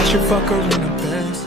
I should fuck her in a Benz.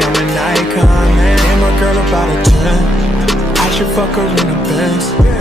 I'm an icon, man. I'm a girl about a 10. I should fuck her in a Benz.